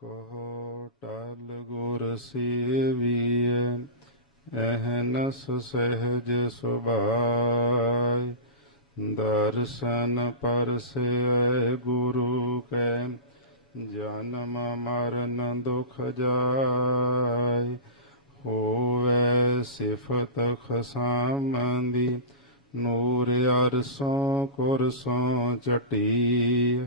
ਕਹੋ ਟਲ ਗੁਰ ਸੇਵੀਐ ਅਹਨਸ ਸਹਿਜ ਸੁਭਾਈ ਦਰਸ਼ਨ ਪਰਸੈ ਗੁਰੂ ਕੈ, ਜਨਮ ਮਰਨ ਦੁਖ ਜਾਇ। ਹੋਵੇ ਸਿਫਤ ਖਸਾਮੰਦੀ, ਨੂਰ ਅਰਸੋਂ ਕੁਰਸੋਂ ਚਟੀ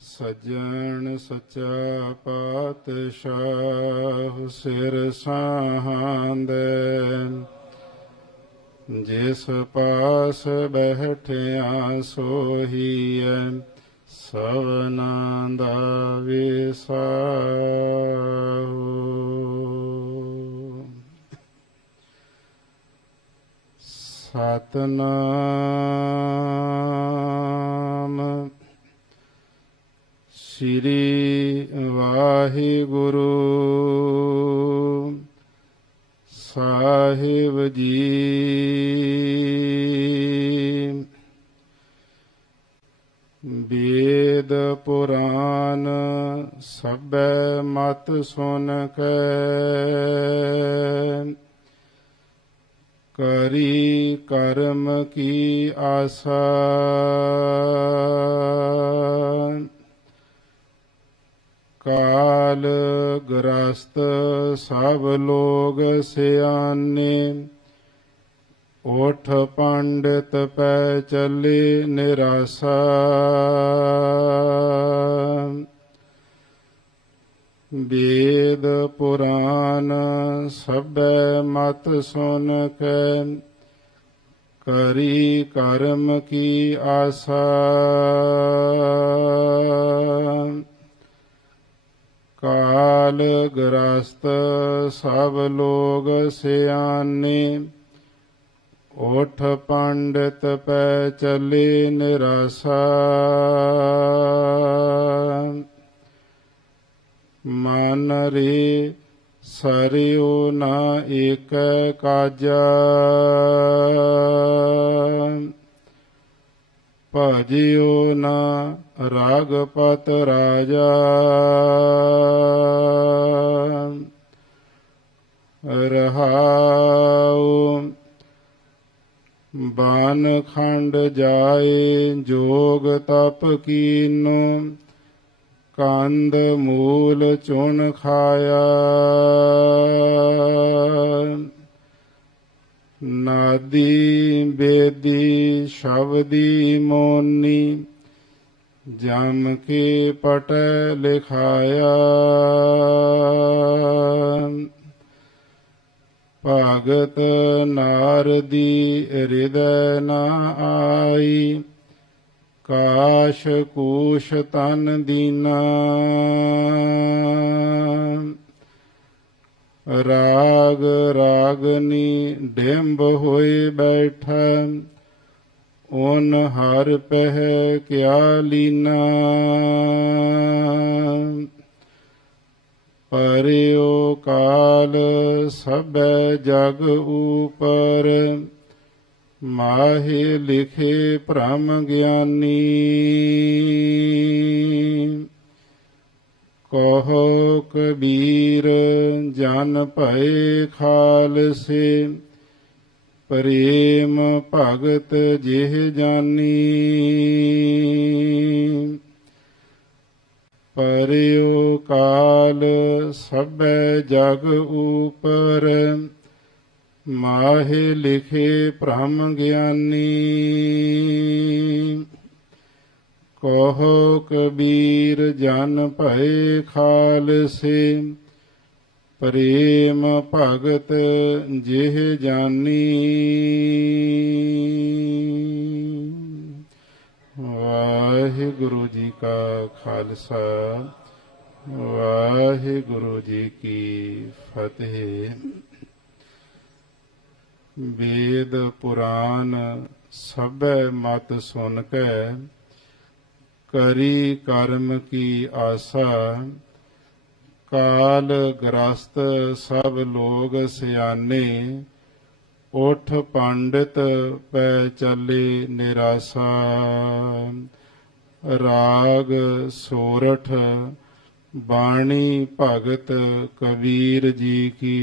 ਸਜਣ ਸਚਾ ਪਾਤਸ਼ਾਹ ਸਿਰ ਸਾਹੰਦੇ। ਜਿਸ ਪਾਸ ਬਹਿਠਿਆ ਸੋਹੀਐ ਸਵਨਾ ਦਾ ਵਿਸਾਹੁ ਸਤਨਾਮ ਸ੍ਰੀ ਵਾਹਿਗੁਰੂ। ਸਾਹਿਬ ਜੀ। ਵੇਦ ਪੁਰਾਨ ਸਭੈ ਮਤ ਸੁਨ ਕੇ। ਕਰੀ ਕਰਮ ਕੀ ਆਸਾ ਕਾਲ ਗ੍ਰਸਤ ਸਭ ਲੋਗ ਸਿਆਨੇ ਓਠ ਪੰਡਿਤ ਪੈ ਚੱਲੇ ਨਿਰਾਸਾ ਵੇਦ ਪੁਰਾਨ ਸਭੈ ਮਤ ਸੁਨ ਕੇ ਕਰੀ ਕਰਮ ਕੀ ਆਸਾ ਕਾਲ ਗ੍ਰਸਤ ਸਭ ਲੋਗ ਸਿਆਨੇ। ਓਠ ਪੰਡਿਤ ਪੈ ਚੱਲੇ ਨਿਰਾਸਾ। ਮਨ ਰੇ ਸਰਿਓ ਨਾ ਏਕ ਕਾਜਾ। ਭਜਿਓ ਨਾ ਰਾਗਪਤ ਰਾਜਾ। ਰਹਾਉ ਬਾਨ ਖੰਡ ਜਾਏ, ਜੋਗ ਤਪ ਕੀਨੋ ਕੰਦ ਮੂਲ ਚੁਣ ਖਾਇਆ। ਨਾਦੀ ਬੇਦੀ ਸ਼ਬਦੀ ਮੋਨੀ, ਜਮ ਕੇ ਪਟ ਲਿਖਾਇਆ। ਭਗਤ ਨਾਰਦੀ ਹਿਰਦੈ ਨਾ ਆਈ। ਕਾਸ਼ ਕੂਸ਼ ਤਨ ਦੀਨਾ। ਰਾਗ ਰਾਗਨੀ ਡਿੰਬ ਹੋਏ ਬੈਠਾ। ਓਨ ਹਰ ਪਹਿ ਕਿਆ ਲੀਨਾ। ਪਰਿਓ ਕਾਲ ਸਭੈ ਜਗ ਉਪਰ। ਮਾਹੇ ਲਿਖੇ ਭ੍ਰਮ ਗਿਆਨੀ। ਕਹੋ ਕਬੀਰ, ਜਨ ਭਏ ਖਾਲਸੇ, ਪ੍ਰੇਮ ਭਗਤ ਜਿਹ ਜਾਨੀ। ਪਰਿਓ ਕਾਲ ਸਭੈ ਜਗ ਉਪਰ। ਮਾਹੇ ਲਿਖੇ ਬ੍ਰਹਮ ਗਿਆਨੀ। ਕਹੋ ਕਬੀਰ ਜਨ ਭਏ ਖਾਲਸੇ। ਪ੍ਰੇਮ ਭਗਤ ਜਿਹ ਜਾਨੀ। ਵਾਹਿਗੁਰੂ ਜੀ ਕਾ ਖਾਲਸਾ, ਵਾਹਿਗੁਰੂ ਜੀ ਕੀ ਫਤਿਹ। ਵੇਦ ਪੁਰਾਨ ਸਭੈ ਮਤ ਸੁਨ ਕੈ, ਕਰੀ ਕਰਮ ਕੀ ਆਸਾ। ਕਾਲ ਗ੍ਰਸਤ ਸਭ ਲੋਗ ਸਿਆਨੇ, ਉਠ ਪੰਡਿਤ ਪੈ ਚੱਲੇ ਨਿਰਾਸਾ। ਰਾਗ ਸੋਰਠ ਬਾਣੀ ਭਗਤ ਕਬੀਰ ਜੀ ਕੀ।